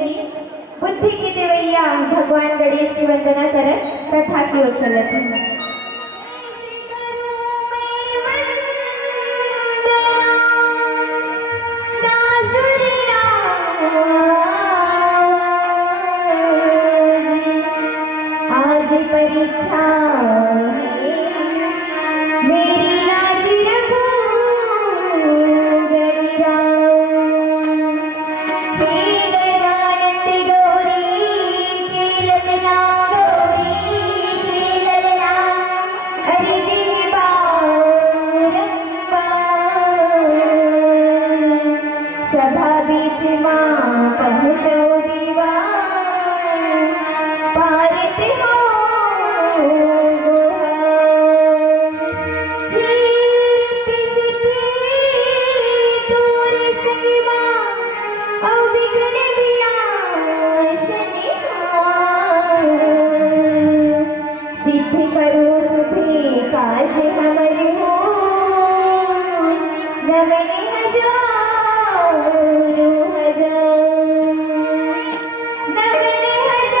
ही बुद्धि की देवैया भगवान गणेश की वंदना करें कथा की ओर चलत है। आज परीक्षा मेरी राजी रखो गणिरा सभा बीच माँ पहुँचो दीवा पारित हो सिद्ध करो सुधे काज हमारे हो नमन हजार नमन हजार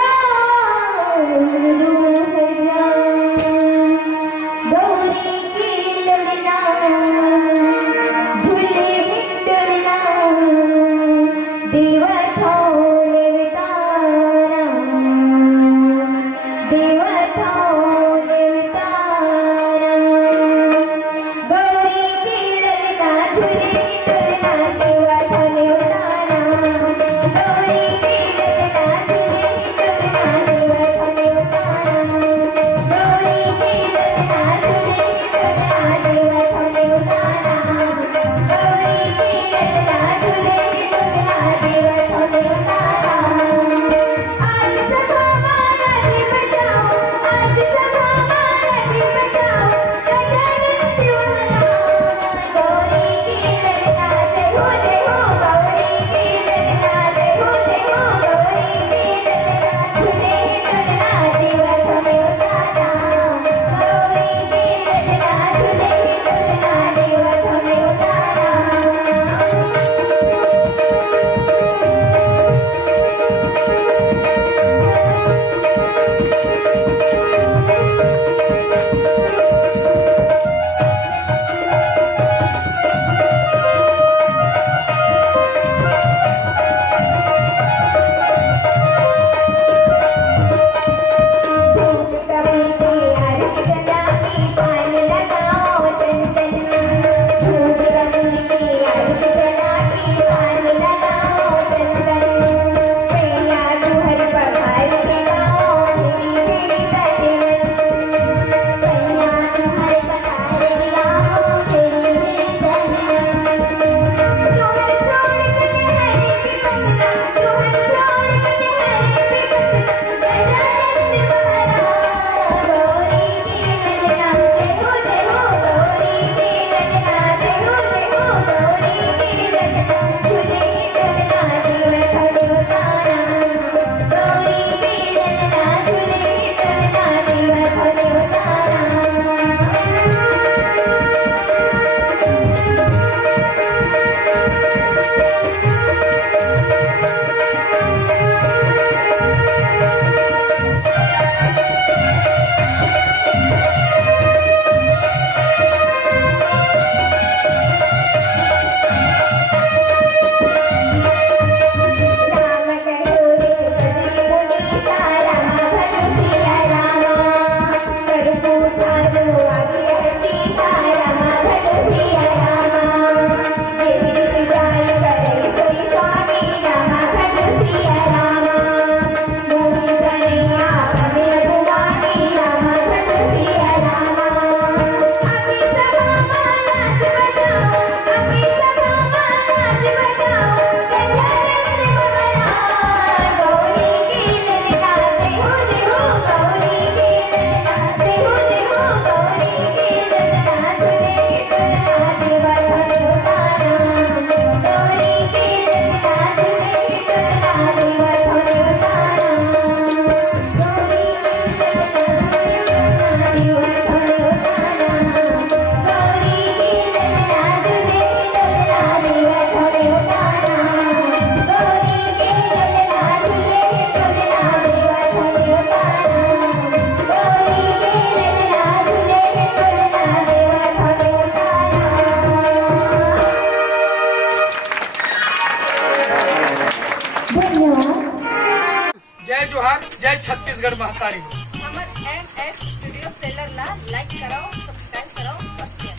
जय छत्तीसगढ़ महतारी। हमर MS स्टूडियो सेलर ला लाइक कराओ, सब्सक्राइब कराओ और शेयर।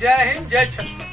जय हिंद, जय छत्तीसगढ़।